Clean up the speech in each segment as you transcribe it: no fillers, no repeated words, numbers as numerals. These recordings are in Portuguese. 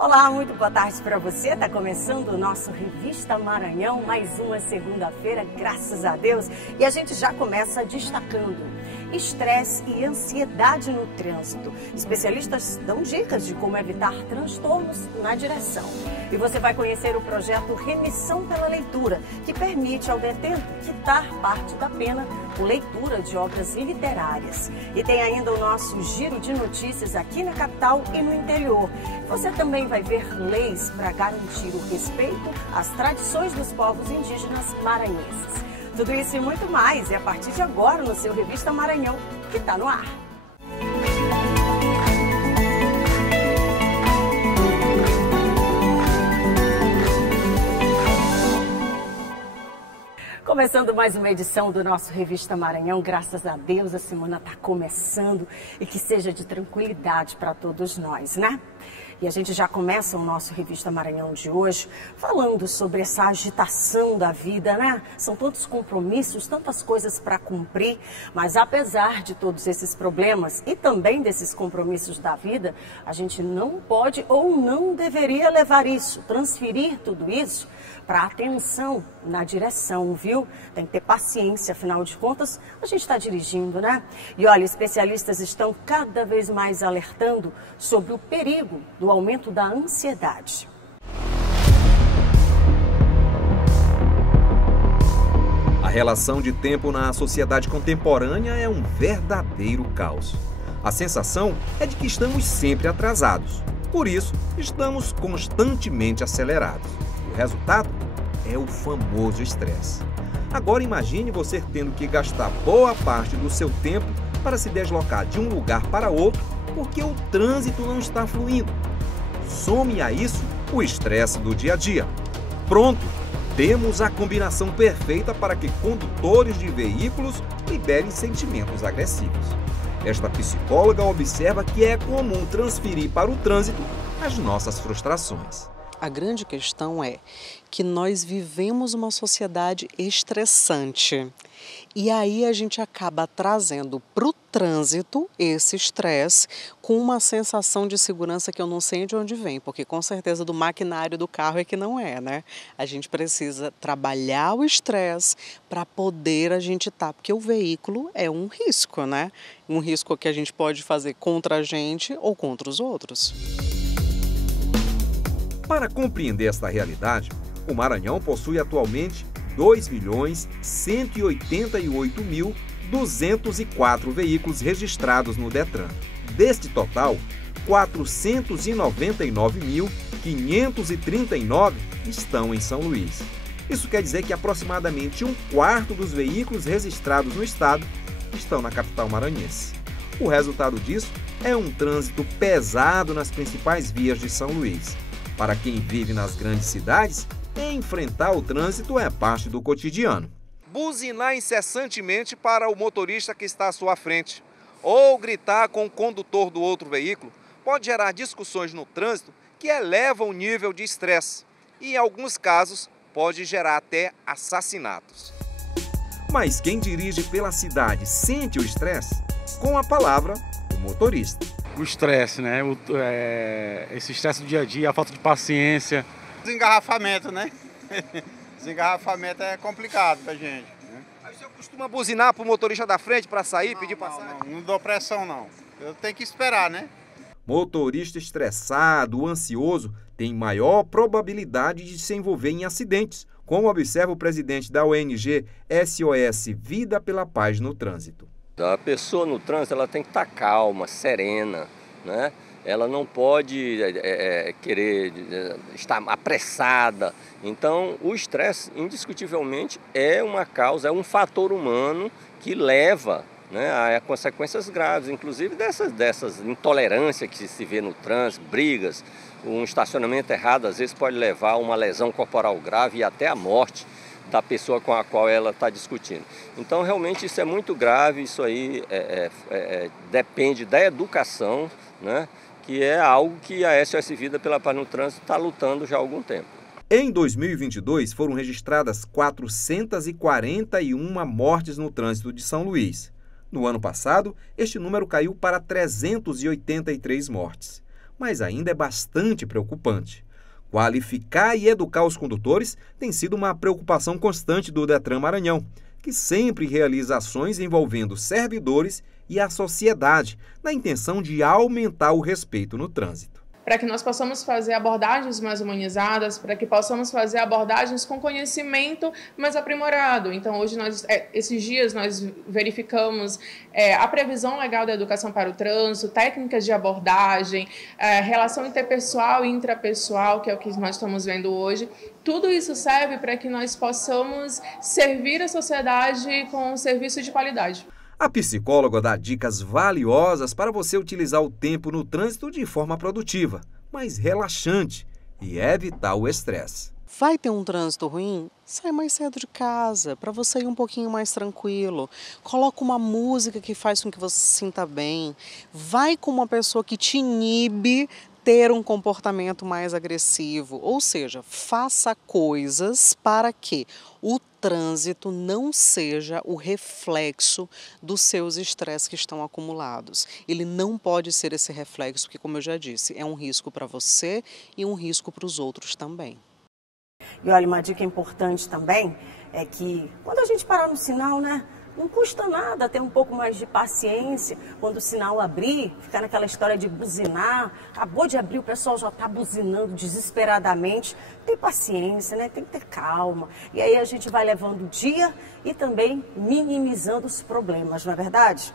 Olá, muito boa tarde para você. Está começando o nosso Revista Maranhão, mais uma segunda-feira, graças a Deus. E a gente já começa destacando estresse e ansiedade no trânsito. Especialistas dão dicas de como evitar transtornos na direção. E você vai conhecer o projeto Remissão pela Leitura, que permite ao detento quitar parte da pena por leitura de obras literárias. E tem ainda o nosso giro de notícias aqui na capital e no interior. Você também vai ver leis para garantir o respeito às tradições dos povos indígenas maranhenses. Tudo isso e muito mais é a partir de agora no seu Revista Maranhão, que está no ar. Começando mais uma edição do nosso Revista Maranhão, graças a Deus a semana está começando e que seja de tranquilidade para todos nós, né? E a gente já começa o nosso Revista Maranhão de hoje falando sobre essa agitação da vida, né? São tantos compromissos, tantas coisas para cumprir, mas apesar de todos esses problemas e também desses compromissos da vida, a gente não pode ou não deveria levar isso, transferir tudo isso para atenção na direção, viu? Tem que ter paciência, afinal de contas, a gente está dirigindo, né? E olha, especialistas estão cada vez mais alertando sobre o perigo do aumento da ansiedade. A relação de tempo na sociedade contemporânea é um verdadeiro caos. A sensação é de que estamos sempre atrasados. Por isso, estamos constantemente acelerados. O resultado é o famoso estresse. Agora imagine você tendo que gastar boa parte do seu tempo para se deslocar de um lugar para outro porque o trânsito não está fluindo. Some a isso o estresse do dia a dia. Pronto, temos a combinação perfeita para que condutores de veículos liberem sentimentos agressivos. Esta psicóloga observa que é comum transferir para o trânsito as nossas frustrações. A grande questão é que nós vivemos uma sociedade estressante e aí a gente acaba trazendo para o trânsito esse estresse com uma sensação de segurança que eu não sei de onde vem, porque com certeza do maquinário do carro é que não é, né? A gente precisa trabalhar o estresse para poder a gente estar, porque o veículo é um risco, né? Um risco que a gente pode fazer contra a gente ou contra os outros. Para compreender esta realidade, o Maranhão possui atualmente 2.188.204 veículos registrados no Detran. Deste total, 499.539 estão em São Luís. Isso quer dizer que aproximadamente um quarto dos veículos registrados no estado estão na capital maranhense. O resultado disso é um trânsito pesado nas principais vias de São Luís. Para quem vive nas grandes cidades, enfrentar o trânsito é parte do cotidiano. Buzinar incessantemente para o motorista que está à sua frente ou gritar com o condutor do outro veículo pode gerar discussões no trânsito que elevam o nível de estresse e, em alguns casos, pode gerar até assassinatos. Mas quem dirige pela cidade sente o estresse? Com a palavra, o motorista. O estresse, né? Esse estresse do dia a dia, a falta de paciência. Desengarrafamento, né? Desengarrafamento é complicado pra gente, né? Aí o senhor costuma buzinar pro motorista da frente para sair, pedir passagem? Não dou pressão, não. Eu tenho que esperar, né? Motorista estressado, ansioso, tem maior probabilidade de se envolver em acidentes, como observa o presidente da ONG SOS Vida pela Paz no Trânsito. A pessoa no trânsito ela tem que estar calma, serena, né? Ela não pode querer estar apressada. Então, o estresse, indiscutivelmente, é uma causa, é um fator humano que leva, né, a consequências graves, inclusive dessas intolerâncias que se vê no trânsito, brigas. Um estacionamento errado, às vezes, pode levar a uma lesão corporal grave e até a morte da pessoa com a qual ela está discutindo. Então, realmente, isso é muito grave, isso aí depende da educação, né, que é algo que a SOS Vida pela Paz no Trânsito está lutando já há algum tempo. Em 2022, foram registradas 441 mortes no trânsito de São Luís. No ano passado, este número caiu para 383 mortes. mas ainda é bastante preocupante. Qualificar e educar os condutores tem sido uma preocupação constante do Detran Maranhão, que sempre realiza ações envolvendo servidores e a sociedade, na intenção de aumentar o respeito no trânsito. Para que nós possamos fazer abordagens mais humanizadas, para que possamos fazer abordagens com conhecimento mais aprimorado. Então, hoje, esses dias, nós verificamos a previsão legal da educação para o trânsito, técnicas de abordagem, relação interpessoal e intrapessoal, que é o que nós estamos vendo hoje. Tudo isso serve para que nós possamos servir a sociedade com um serviço de qualidade. A psicóloga dá dicas valiosas para você utilizar o tempo no trânsito de forma produtiva, mas relaxante, e evitar o estresse. Vai ter um trânsito ruim? Sai mais cedo de casa, para você ir um pouquinho mais tranquilo. Coloca uma música que faz com que você se sinta bem. Vai com uma pessoa que te inibe ter um comportamento mais agressivo. Ou seja, faça coisas para que o trânsito não seja o reflexo dos seus estresses que estão acumulados. Ele não pode ser esse reflexo, porque, como eu já disse, é um risco para você e um risco para os outros também. E olha, uma dica importante também é que quando a gente parar no sinal, né? Não custa nada ter um pouco mais de paciência quando o sinal abrir, ficar naquela história de buzinar. Acabou de abrir, o pessoal já está buzinando desesperadamente. Tem paciência, né? Tem que ter calma. E aí a gente vai levando o dia e também minimizando os problemas, não é verdade?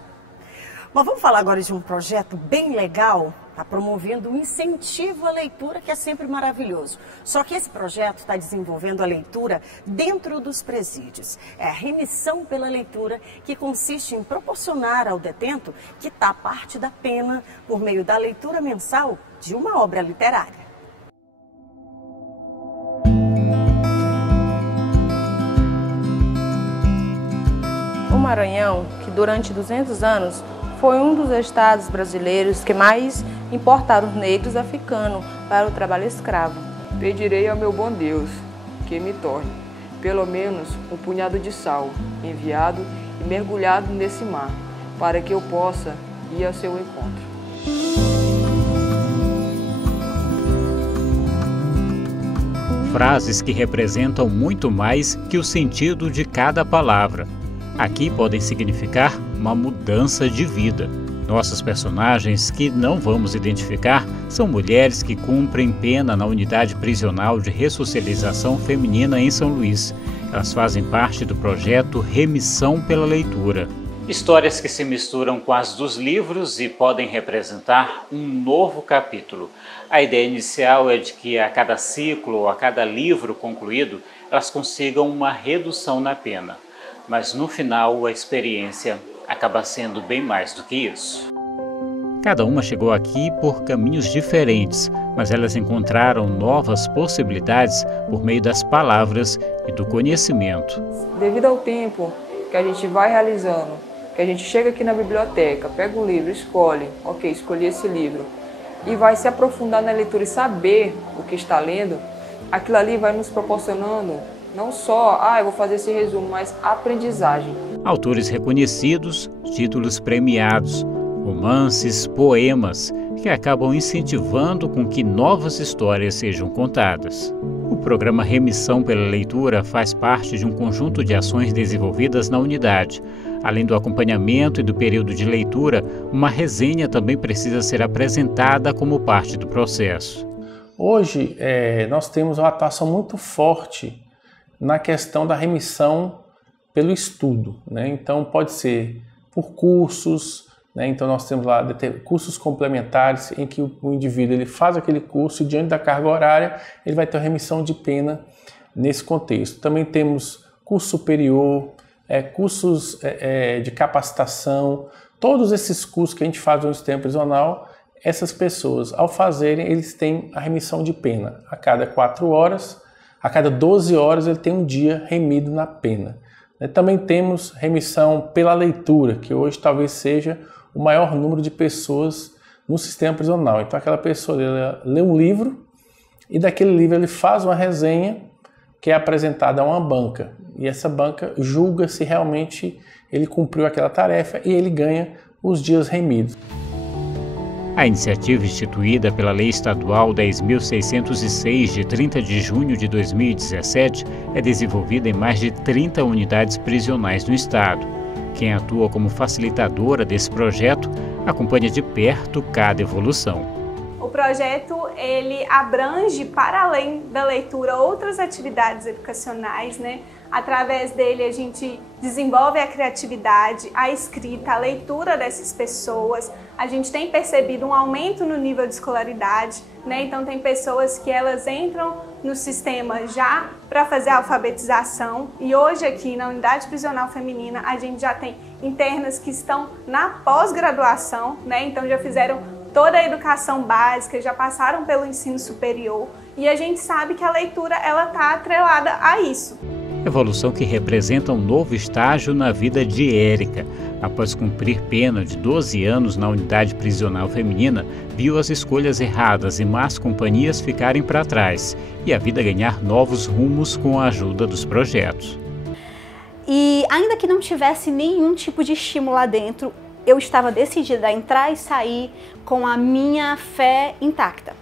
Mas vamos falar agora de um projeto bem legal, está promovendo um incentivo à leitura, que é sempre maravilhoso. Só que esse projeto está desenvolvendo a leitura dentro dos presídios. É a remissão pela leitura, que consiste em proporcionar ao detento quitar parte da pena por meio da leitura mensal de uma obra literária. O Maranhão, que durante 200 anos foi um dos estados brasileiros que mais importaram os negros africanos para o trabalho escravo. Pedirei ao meu bom Deus que me torne, pelo menos, um punhado de sal, enviado e mergulhado nesse mar, para que eu possa ir ao seu encontro. Frases que representam muito mais que o sentido de cada palavra. Aqui podem significar uma mudança de vida. Nossas personagens, que não vamos identificar, são mulheres que cumprem pena na unidade prisional de ressocialização feminina em São Luís. Elas fazem parte do projeto Remissão pela Leitura. Histórias que se misturam com as dos livros e podem representar um novo capítulo. A ideia inicial é de que a cada ciclo ou a cada livro concluído, elas consigam uma redução na pena. Mas no final a experiência acaba sendo bem mais do que isso. Cada uma chegou aqui por caminhos diferentes, mas elas encontraram novas possibilidades por meio das palavras e do conhecimento. Devido ao tempo que a gente vai realizando, que a gente chega aqui na biblioteca, pega um livro, escolhe, ok, escolhi esse livro, e vai se aprofundar na leitura e saber o que está lendo, aquilo ali vai nos proporcionando não só, eu vou fazer esse resumo, mas aprendizagem. Autores reconhecidos, títulos premiados, romances, poemas, que acabam incentivando com que novas histórias sejam contadas. O programa Remissão pela Leitura faz parte de um conjunto de ações desenvolvidas na unidade. Além do acompanhamento e do período de leitura, uma resenha também precisa ser apresentada como parte do processo. Hoje, nós temos uma atuação muito forte na questão da remissão pelo estudo, né? Então pode ser por cursos, né? Então nós temos lá cursos complementares em que o indivíduo ele faz aquele curso e diante da carga horária ele vai ter uma remissão de pena nesse contexto. Também temos curso superior, cursos de capacitação, todos esses cursos que a gente faz no sistema prisional, essas pessoas ao fazerem eles têm a remissão de pena a cada 4 horas. A cada 12 horas ele tem um dia remido na pena. Também temos remissão pela leitura, que hoje talvez seja o maior número de pessoas no sistema prisional. Então aquela pessoa lê um livro e daquele livro ele faz uma resenha que é apresentada a uma banca. E essa banca julga se realmente ele cumpriu aquela tarefa e ele ganha os dias remidos. A iniciativa instituída pela Lei Estadual 10.606, de 30 de junho de 2017, é desenvolvida em mais de 30 unidades prisionais no estado. Quem atua como facilitadora desse projeto acompanha de perto cada evolução. O projeto ele abrange, para além da leitura, outras atividades educacionais, né? Através dele a gente desenvolve a criatividade, a escrita, a leitura dessas pessoas. A gente tem percebido um aumento no nível de escolaridade, né? Então tem pessoas que elas entram no sistema já para fazer a alfabetização, e hoje aqui na unidade prisional feminina a gente já tem internas que estão na pós-graduação, né? Então já fizeram toda a educação básica, já passaram pelo ensino superior, e a gente sabe que a leitura ela está atrelada a isso. Evolução que representa um novo estágio na vida de Érica. Após cumprir pena de 12 anos na unidade prisional feminina, viu as escolhas erradas e más companhias ficarem para trás e a vida ganhar novos rumos com a ajuda dos projetos. E ainda que não tivesse nenhum tipo de estímulo lá dentro, eu estava decidida a entrar e sair com a minha fé intacta.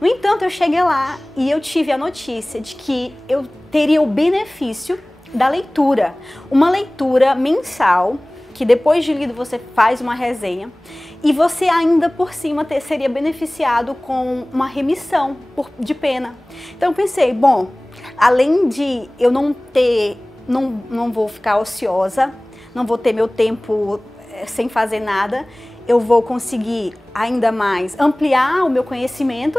No entanto, eu cheguei lá e eu tive a notícia de que eu teria o benefício da leitura. Uma leitura mensal, que depois de lido você faz uma resenha, e você ainda por cima seria beneficiado com uma remissão de pena. Então eu pensei, bom, além de eu não vou ficar ociosa, não vou ter meu tempo sem fazer nada, eu vou conseguir ainda mais ampliar o meu conhecimento,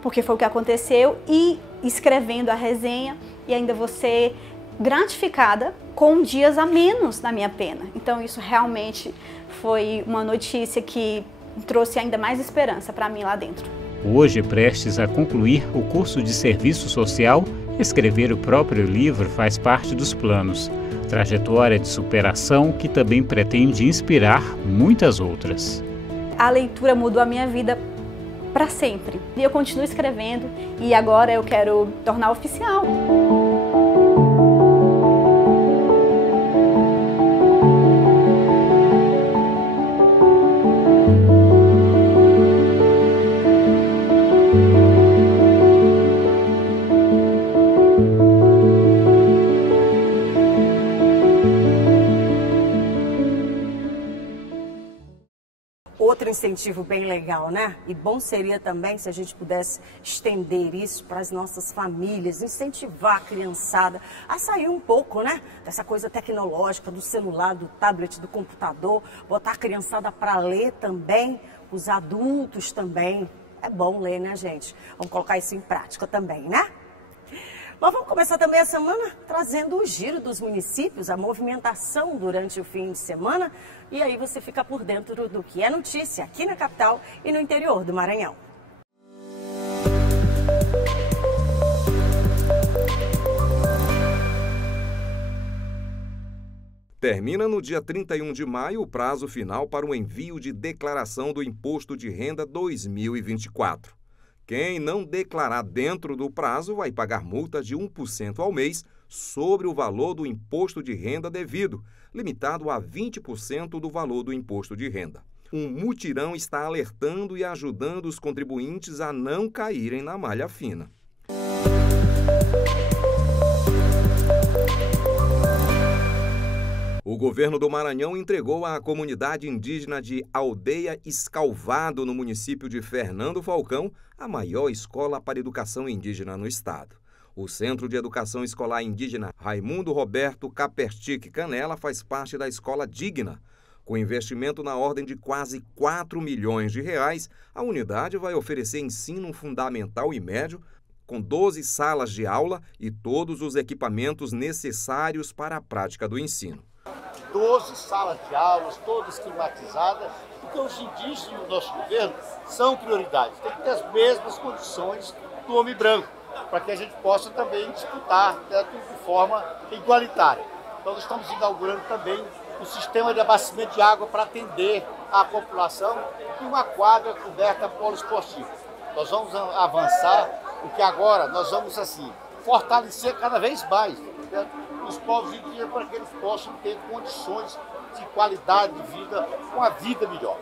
porque foi o que aconteceu, e escrevendo a resenha, e ainda vou ser gratificada com dias a menos na minha pena. Então isso realmente foi uma notícia que trouxe ainda mais esperança para mim lá dentro. Hoje, prestes a concluir o curso de serviço social, escrever o próprio livro faz parte dos planos. Trajetória de superação que também pretende inspirar muitas outras. A leitura mudou a minha vida para sempre. E eu continuo escrevendo e agora eu quero tornar oficial. Outro incentivo bem legal, né? E bom seria também se a gente pudesse estender isso para as nossas famílias, incentivar a criançada a sair um pouco, né? Dessa coisa tecnológica, do celular, do tablet, do computador, botar a criançada para ler também, os adultos também. É bom ler, né, gente? Vamos colocar isso em prática também, né? Mas vamos começar também a semana trazendo o giro dos municípios, a movimentação durante o fim de semana. E aí você fica por dentro do que é notícia aqui na capital e no interior do Maranhão. Termina no dia 31 de maio o prazo final para o envio de declaração do Imposto de Renda 2024. Quem não declarar dentro do prazo vai pagar multa de 1% ao mês sobre o valor do imposto de renda devido, limitado a 20% do valor do imposto de renda. Um mutirão está alertando e ajudando os contribuintes a não caírem na malha fina. O governo do Maranhão entregou à comunidade indígena de Aldeia Escalvado, no município de Fernando Falcão, a maior escola para educação indígena no estado. O Centro de Educação Escolar Indígena Raimundo Roberto Capertic Canela faz parte da Escola Digna. Com investimento na ordem de quase 4 milhões de reais, a unidade vai oferecer ensino fundamental e médio, com 12 salas de aula e todos os equipamentos necessários para a prática do ensino. 12 salas de aulas, todas climatizadas, porque os indígenas do nosso governo são prioridade. Tem que ter as mesmas condições do homem branco, para que a gente possa também disputar de forma igualitária. Então nós estamos inaugurando também o sistema de abastecimento de água para atender a população e uma quadra coberta poliesportiva. Nós vamos avançar, porque agora nós vamos assim fortalecer cada vez mais os povos indígenas para que eles possam ter condições de qualidade de vida, uma vida melhor.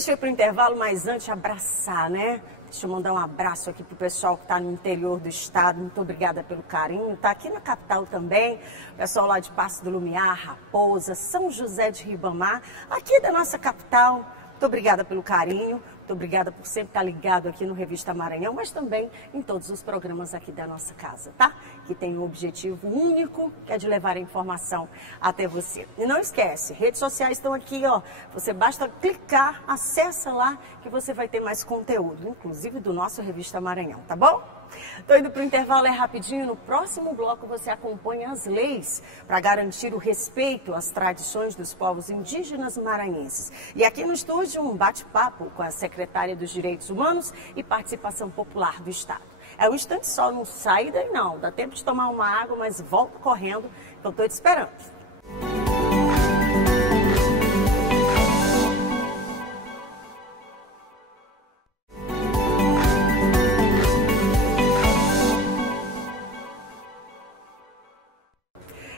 Deixa eu ir para o intervalo, mas antes abraçar, né? Deixa eu mandar um abraço aqui para o pessoal que está no interior do estado. Muito obrigada pelo carinho. Está aqui na capital também. Pessoal lá de Passo do Lumiar, Raposa, São José de Ribamar, aqui da nossa capital. Muito obrigada pelo carinho. Muito obrigada por sempre estar ligado aqui no Revista Maranhão, mas também em todos os programas aqui da nossa casa, tá? Que tem um objetivo único, que é de levar a informação até você. E não esquece, redes sociais estão aqui, ó. Você basta clicar, acessa lá, que você vai ter mais conteúdo, inclusive do nosso Revista Maranhão, tá bom? Tô indo para o intervalo, é rapidinho. No próximo bloco você acompanha as leis para garantir o respeito às tradições dos povos indígenas maranhenses. E aqui no estúdio um bate-papo com a secretária dos Direitos Humanos e Participação Popular do Estado. É um instante só, não sai daí não. Dá tempo de tomar uma água, mas volta correndo, então estou te esperando.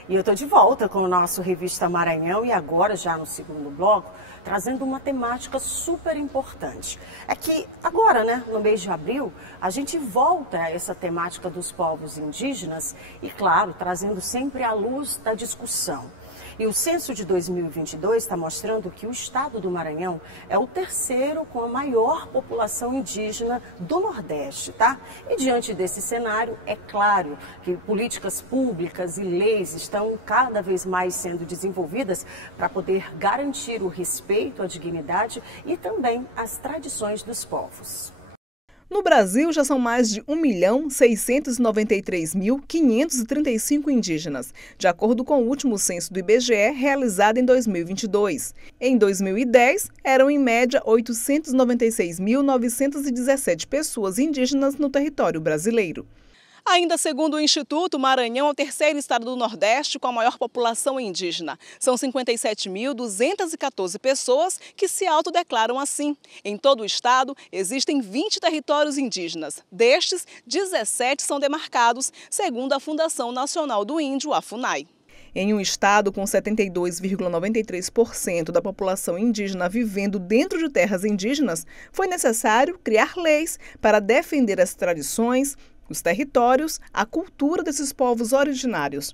E eu estou de volta com o nosso Revista Maranhão e agora, já no segundo bloco, trazendo uma temática super importante. É que agora, né, no mês de abril, a gente volta a essa temática dos povos indígenas e, claro, trazendo sempre à luz da discussão. E o censo de 2022 está mostrando que o estado do Maranhão é o terceiro com a maior população indígena do Nordeste, tá? E diante desse cenário, é claro que políticas públicas e leis estão cada vez mais sendo desenvolvidas para poder garantir o respeito à dignidade e também às tradições dos povos. No Brasil, já são mais de 1.693.535 indígenas, de acordo com o último censo do IBGE, realizado em 2022. Em 2010, eram em média 896.917 pessoas indígenas no território brasileiro. Ainda segundo o Instituto, Maranhão é o terceiro estado do Nordeste com a maior população indígena. São 57.214 pessoas que se autodeclaram assim. Em todo o estado, existem 20 territórios indígenas. Destes, 17 são demarcados, segundo a Fundação Nacional do Índio, a FUNAI. Em um estado com 72,93% da população indígena vivendo dentro de terras indígenas, foi necessário criar leis para defender as tradições, os territórios, a cultura desses povos originários.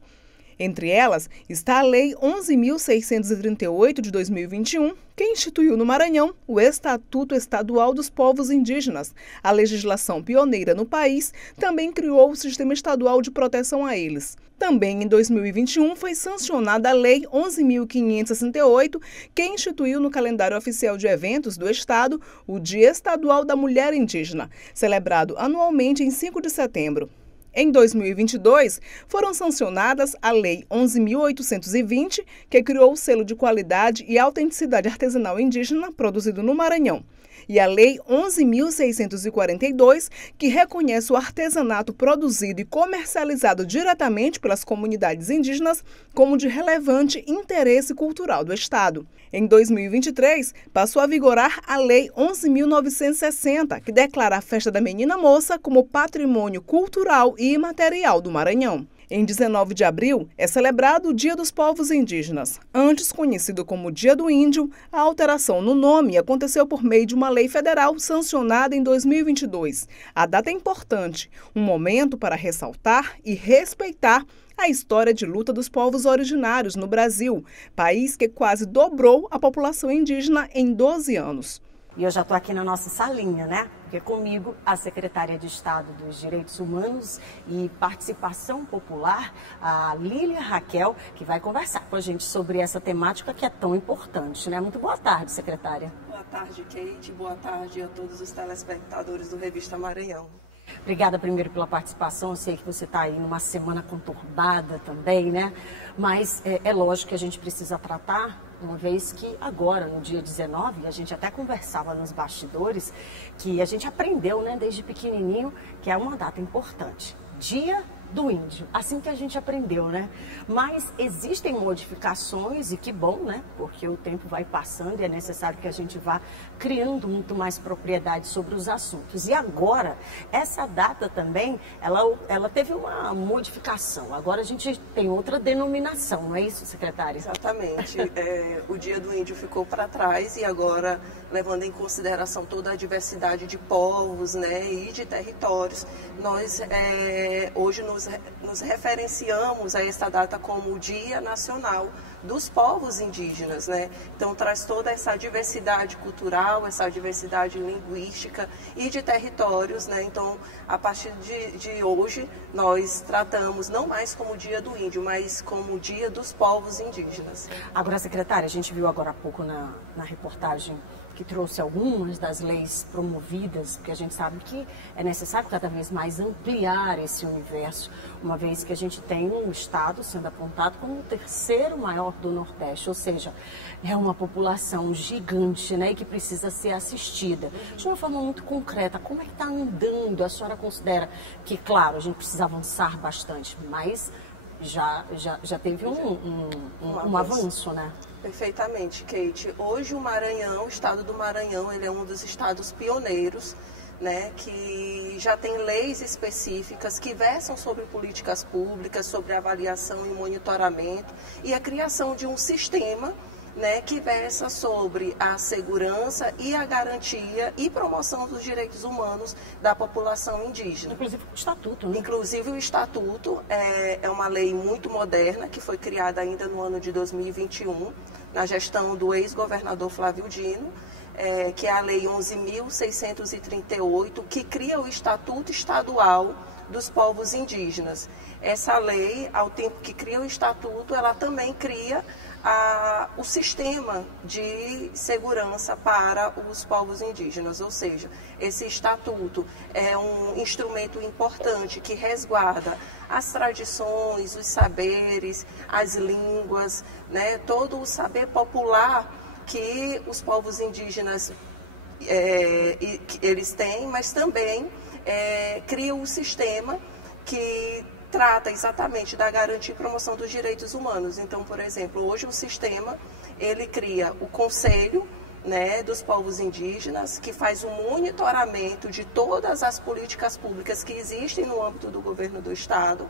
Entre elas está a Lei 11.638 de 2021, que instituiu no Maranhão o Estatuto Estadual dos Povos Indígenas. A legislação pioneira no país também criou o Sistema Estadual de Proteção a eles. Também em 2021 foi sancionada a Lei 11.568, que instituiu no calendário oficial de eventos do Estado o Dia Estadual da Mulher Indígena, celebrado anualmente em 5 de setembro. Em 2022, foram sancionadas a Lei 11.820, que criou o selo de qualidade e autenticidade artesanal indígena produzido no Maranhão, e a Lei 11.642, que reconhece o artesanato produzido e comercializado diretamente pelas comunidades indígenas como de relevante interesse cultural do Estado. Em 2023, passou a vigorar a Lei 11.960, que declara a Festa da Menina Moça como patrimônio cultural e imaterial do Maranhão. Em 19 de abril, é celebrado o Dia dos Povos Indígenas. Antes conhecido como Dia do Índio, a alteração no nome aconteceu por meio de uma lei federal sancionada em 2022. A data é importante, um momento para ressaltar e respeitar a história de luta dos povos originários no Brasil, país que quase dobrou a população indígena em 12 anos. E eu já estou aqui na nossa salinha, né? Porque comigo a secretária de Estado dos Direitos Humanos e Participação Popular, a Lília Raquel, que vai conversar com a gente sobre essa temática que é tão importante, né? Muito boa tarde, secretária. Boa tarde, Kate. Boa tarde a todos os telespectadores do Revista Maranhão. Obrigada primeiro pela participação, eu sei que você está aí numa semana conturbada também, né? Mas é lógico que a gente precisa tratar, uma vez que agora, no dia 19, a gente até conversava nos bastidores, que a gente aprendeu, né, desde pequenininho, que é uma data importante. Dia do índio, assim que a gente aprendeu, né? Mas existem modificações e que bom, né? Porque o tempo vai passando e é necessário que a gente vá criando muito mais propriedade sobre os assuntos. E agora, essa data também, ela teve uma modificação. Agora a gente tem outra denominação, não é isso, secretária? Exatamente. O Dia do Índio ficou para trás e agora, levando em consideração toda a diversidade de povos, né, e de territórios, nós hoje nos referenciamos a esta data como o Dia Nacional dos Povos Indígenas, né? Então traz toda essa diversidade cultural, essa diversidade linguística e de territórios, né? Então, a partir de hoje, nós tratamos não mais como o Dia do Índio, mas como o Dia dos Povos Indígenas. Agora, secretária, a gente viu agora há pouco na reportagem que trouxe algumas das leis promovidas, porque a gente sabe que é necessário cada vez mais ampliar esse universo, uma vez que a gente tem um estado sendo apontado como o terceiro maior do Nordeste, ou seja, é uma população gigante, né, e que precisa ser assistida. De uma forma muito concreta, como é que está andando? A senhora considera que, claro, a gente precisa avançar bastante, mas já teve um avanço, né? Perfeitamente, Kate. Hoje o estado do Maranhão, ele é um dos estados pioneiros, né, que já tem leis específicas que versam sobre políticas públicas, sobre avaliação e monitoramento e a criação de um sistema, né, que versa sobre a segurança e a garantia e promoção dos direitos humanos da população indígena. Inclusive o Estatuto, né? Inclusive o Estatuto é uma lei muito moderna, que foi criada ainda no ano de 2021, na gestão do ex-governador Flávio Dino, que é a Lei 11.638, que cria o Estatuto Estadual dos Povos Indígenas. Essa lei, ao tempo que cria o Estatuto, ela também cria o sistema de segurança para os povos indígenas, ou seja, esse estatuto é um instrumento importante que resguarda as tradições, os saberes, as línguas, né, todo o saber popular que os povos indígenas eles têm, mas também cria um sistema que trata exatamente da garantia e promoção dos direitos humanos. Então, por exemplo, hoje o sistema, ele cria o Conselho, né, dos Povos Indígenas, que faz um monitoramento de todas as políticas públicas que existem no âmbito do governo do Estado.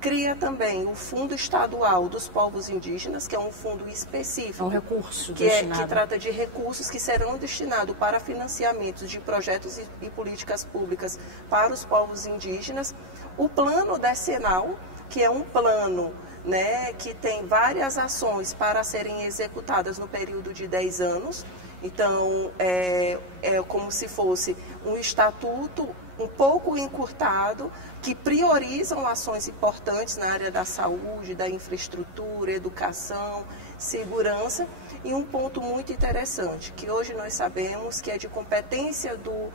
Cria também o Fundo Estadual dos Povos Indígenas, que é um fundo específico. É um recurso que trata de recursos que serão destinados para financiamentos de projetos e políticas públicas para os povos indígenas. O Plano Decenal, que é um plano, né, que tem várias ações para serem executadas no período de 10 anos. Então, é como se fosse um estatuto um pouco encurtado, que priorizam ações importantes na área da saúde, da infraestrutura, educação, segurança. E um ponto muito interessante, que hoje nós sabemos que é de competência do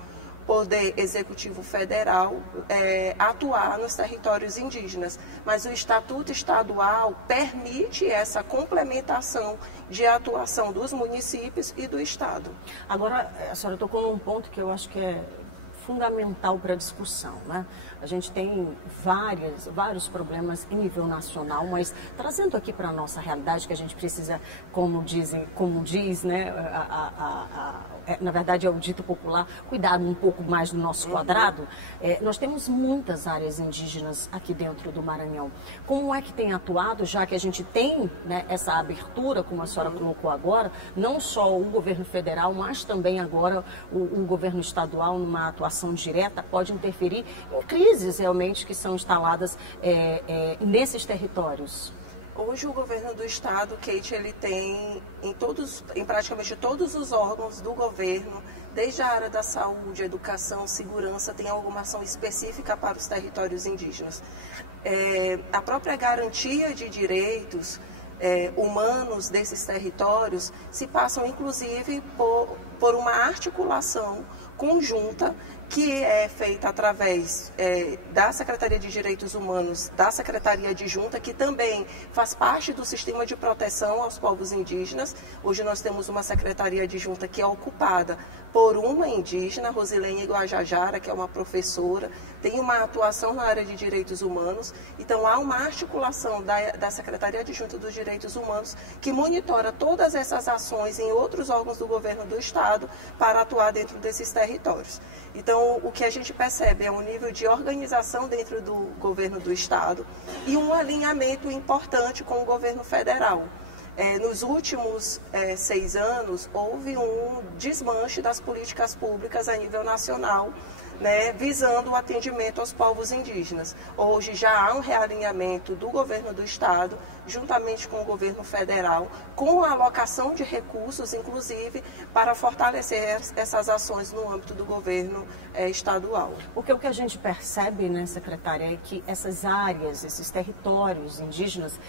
Poder Executivo Federal atuar nos territórios indígenas, mas o Estatuto Estadual permite essa complementação de atuação dos municípios e do Estado. Agora, a senhora tocou num ponto que eu acho que é fundamental para a discussão, né? A gente tem vários problemas em nível nacional, mas trazendo aqui para a nossa realidade, que a gente precisa, como diz, né, na verdade é o dito popular, cuidar um pouco mais do nosso quadrado. Nós temos muitas áreas indígenas aqui dentro do Maranhão. Como é que tem atuado, já que a gente tem, né, essa abertura, como a senhora colocou agora, não só o governo federal, mas também agora o governo estadual, numa atuação direta, pode interferir em crises realmente que são instaladas nesses territórios? Hoje o governo do estado, Kate, ele tem em praticamente todos os órgãos do governo, desde a área da saúde, educação, segurança, tem alguma ação específica para os territórios indígenas. A própria garantia de direitos humanos desses territórios se passam inclusive por uma articulação conjunta que é feita através da Secretaria de Direitos Humanos, da Secretaria Adjunta, que também faz parte do sistema de proteção aos povos indígenas. Hoje nós temos uma Secretaria Adjunta que é ocupada por uma indígena, Rosilene Guajajara, que é uma professora, tem uma atuação na área de direitos humanos. Então há uma articulação da Secretaria Adjunta dos Direitos Humanos que monitora todas essas ações em outros órgãos do governo do Estado para atuar dentro desses territórios. Então, o que a gente percebe é um nível de organização dentro do governo do Estado e um alinhamento importante com o governo federal. Nos últimos 6 anos, houve um desmanche das políticas públicas a nível nacional, né, visando o atendimento aos povos indígenas. Hoje já há um realinhamento do governo do Estado, juntamente com o governo federal, com a alocação de recursos, inclusive, para fortalecer essas ações no âmbito do governo estadual. Porque o que a gente percebe, né, secretária, é que essas áreas, esses territórios indígenas,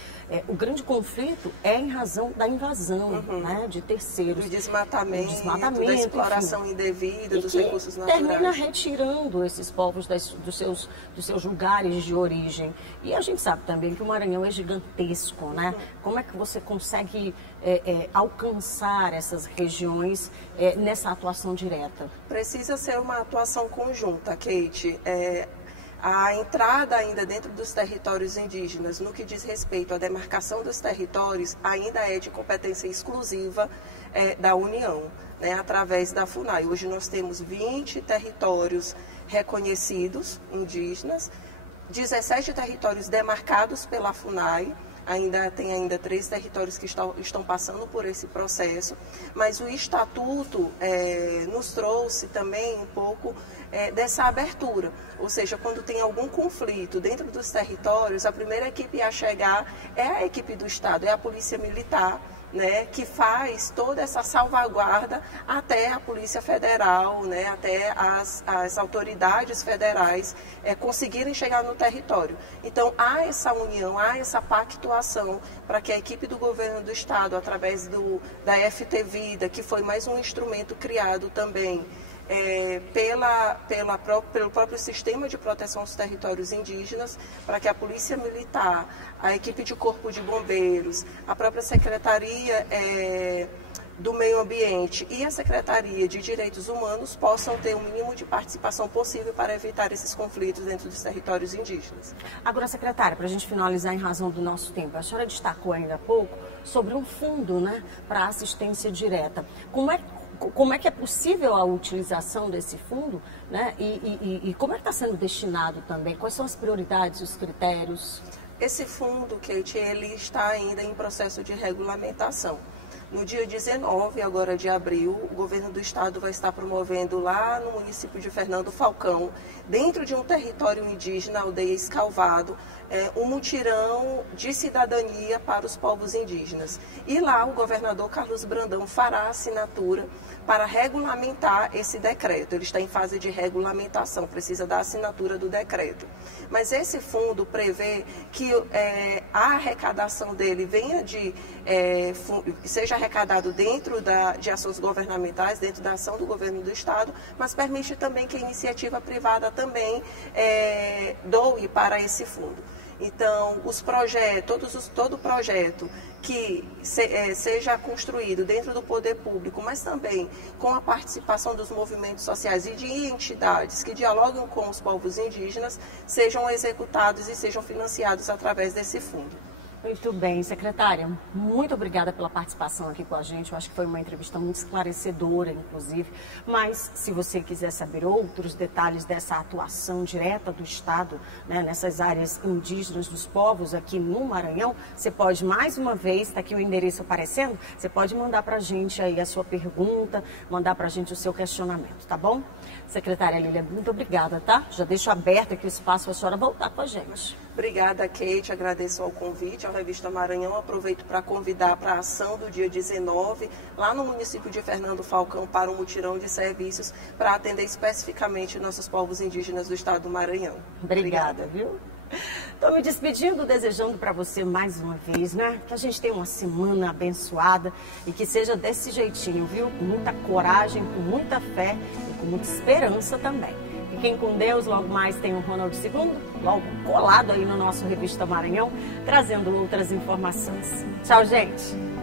o grande conflito é em razão da invasão, né, de terceiros. Do desmatamento, da exploração indevida dos recursos naturais. Termina retirando esses povos dos seus lugares de origem. E a gente sabe também que o Maranhão é gigantesco, né? Como é que você consegue alcançar essas regiões nessa atuação direta? Precisa ser uma atuação conjunta, Kate. A entrada ainda dentro dos territórios indígenas, no que diz respeito à demarcação dos territórios, ainda é de competência exclusiva da União, né, através da FUNAI. Hoje nós temos 20 territórios reconhecidos indígenas, 17 territórios demarcados pela FUNAI. Tem 3 territórios que estão passando por esse processo, mas o Estatuto nos trouxe também um pouco dessa abertura, ou seja, quando tem algum conflito dentro dos territórios, a primeira equipe a chegar é a equipe do Estado, é a Polícia Militar, né, que faz toda essa salvaguarda até a Polícia Federal, né, até as autoridades federais conseguirem chegar no território. Então, há essa união, há essa pactuação para que a equipe do governo do Estado, através da FT Vida, que foi mais um instrumento criado também pelo próprio sistema de proteção aos territórios indígenas, para que a Polícia Militar, a equipe de Corpo de Bombeiros, a própria Secretaria do Meio Ambiente e a Secretaria de Direitos Humanos possam ter o mínimo de participação possível para evitar esses conflitos dentro dos territórios indígenas. Agora, secretária, para a gente finalizar em razão do nosso tempo, a senhora destacou ainda há pouco sobre um fundo, né, para assistência direta. Como é que é possível a utilização desse fundo, né? E como é que está sendo destinado também? Quais são as prioridades, os critérios? Esse fundo, Kate, ele está ainda em processo de regulamentação. No dia 19 agora de abril, o governo do estado vai estar promovendo lá no município de Fernando Falcão, dentro de um território indígena, Aldeia Escalvado, um mutirão de cidadania para os povos indígenas. E lá o governador Carlos Brandão fará a assinatura para regulamentar esse decreto. Ele está em fase de regulamentação, precisa da assinatura do decreto. Mas esse fundo prevê que a arrecadação dele seja arrecadado dentro de ações governamentais, dentro da ação do governo do estado, mas permite também que a iniciativa privada também doe para esse fundo. Então, todo projeto que seja construído dentro do poder público, mas também com a participação dos movimentos sociais e de entidades que dialogam com os povos indígenas, sejam executados e sejam financiados através desse fundo. Muito bem, secretária, muito obrigada pela participação aqui com a gente. Eu acho que foi uma entrevista muito esclarecedora, inclusive. Mas, se você quiser saber outros detalhes dessa atuação direta do Estado, né, nessas áreas indígenas dos povos aqui no Maranhão, você pode, mais uma vez, está aqui o endereço aparecendo, você pode mandar para a gente aí a sua pergunta, mandar para a gente o seu questionamento, tá bom? Secretária Lília, muito obrigada, tá? Já deixo aberto aqui o espaço para a senhora voltar com a gente. Obrigada, Kate. Agradeço ao convite, à Revista Maranhão. Aproveito para convidar para a ação do dia 19, lá no município de Fernando Falcão, para um mutirão de serviços para atender especificamente nossos povos indígenas do estado do Maranhão. Obrigada, viu? Estou me despedindo, desejando para você mais uma vez, né? Que a gente tenha uma semana abençoada e que seja desse jeitinho, viu? Com muita coragem, com muita fé e com muita esperança também. Fiquem com Deus, logo mais tem o Ronald II, logo colado aí no nosso Revista Maranhão, trazendo outras informações. Tchau, gente!